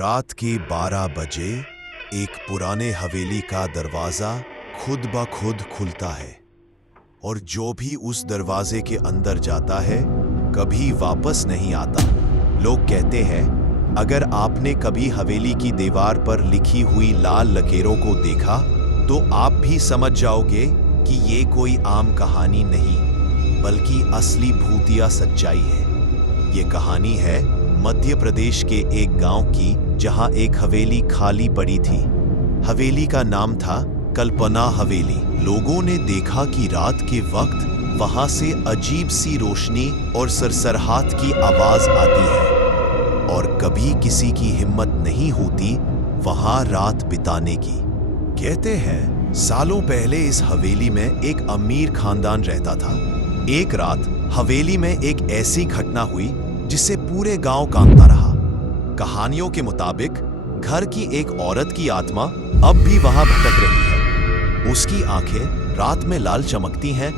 रात के 12 बजे एक पुराने हवेली का दरवाजा खुद ब खुद खुलता है और जो भी उस दरवाजे के अंदर जाता है कभी वापस नहीं आता। लोग कहते हैं अगर आपने कभी हवेली की दीवार पर लिखी हुई लाल लकीरों को देखा तो आप भी समझ जाओगे कि ये कोई आम कहानी नहीं बल्कि असली भूतिया सच्चाई है। ये कहानी है मध्य प्रदेश के एक गांव की जहां एक हवेली खाली पड़ी थी। हवेली का नाम था कल्पना हवेली। लोगों ने देखा कि रात के वक्त वहां से अजीब सी रोशनी और सरसराहट की आवाज आती है और कभी किसी की हिम्मत नहीं होती वहां रात बिताने की। कहते हैं सालों पहले इस हवेली में एक अमीर खानदान रहता था। एक रात हवेली में एक ऐसी घटना हुई जिससे पूरे गांव कांपता रहा। कहानियों के मुताबिक घर की एक औरत की आत्मा अब भी वहां भटक रही है। उसकी आंखें रात में लाल चमकती हैं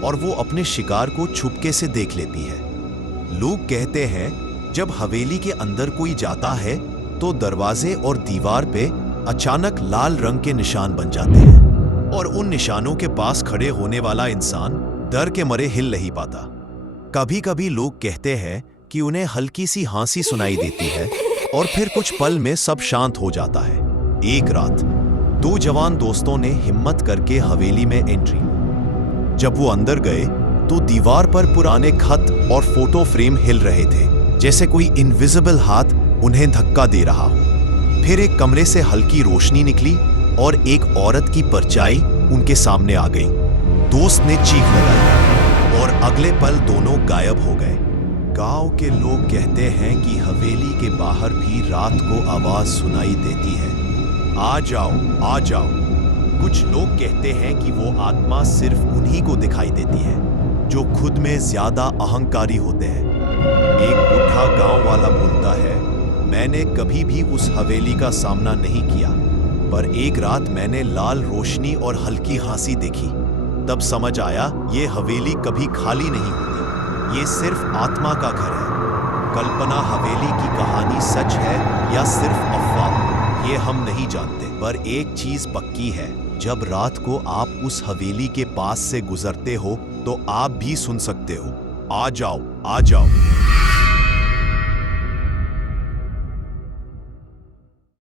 और वो अपने शिकार को छुपके से देख लेती है। लोग कहते हैं जब हवेली के अंदर कोई जाता है तो दरवाजे और दीवार पे अचानक लाल रंग के निशान बन जाते हैं और उन निशानों के पास खड़े होने वाला इंसान डर के मारे हिल नहीं पाता। कभी कभी लोग कहते हैं कि उन्हें हल्की सी हंसी सुनाई देती है और फिर कुछ पल में सब शांत हो जाता है। एक रात दो जवान दोस्तों ने हिम्मत करके हवेली में एंट्री। जब वो अंदर गए तो दीवार पर पुराने खत और फोटो फ्रेम हिल रहे थे जैसे कोई इनविजिबल हाथ उन्हें धक्का दे रहा हो। फिर एक कमरे से हल्की रोशनी निकली और एक औरत की परछाई उनके सामने आ गई। दोस्त ने चीख लगाई और अगले पल दोनों गायब हो गए। गांव के लोग कहते हैं कि हवेली के बाहर भी रात को आवाज सुनाई देती है, आ जाओ आ जाओ। कुछ लोग कहते हैं कि वो आत्मा सिर्फ उन्हीं को दिखाई देती है जो खुद में ज्यादा अहंकारी होते हैं। एक बूढ़ा गांव वाला बोलता है, मैंने कभी भी उस हवेली का सामना नहीं किया, पर एक रात मैंने लाल रोशनी और हल्की हंसी देखी। तब समझ आया ये हवेली कभी खाली नहीं होती, ये सिर्फ आत्मा का घर है। कल्पना हवेली की कहानी सच है या सिर्फ अफवाह, ये हम नहीं जानते, पर एक चीज पक्की है, जब रात को आप उस हवेली के पास से गुजरते हो तो आप भी सुन सकते हो, आ जाओ आ जाओ।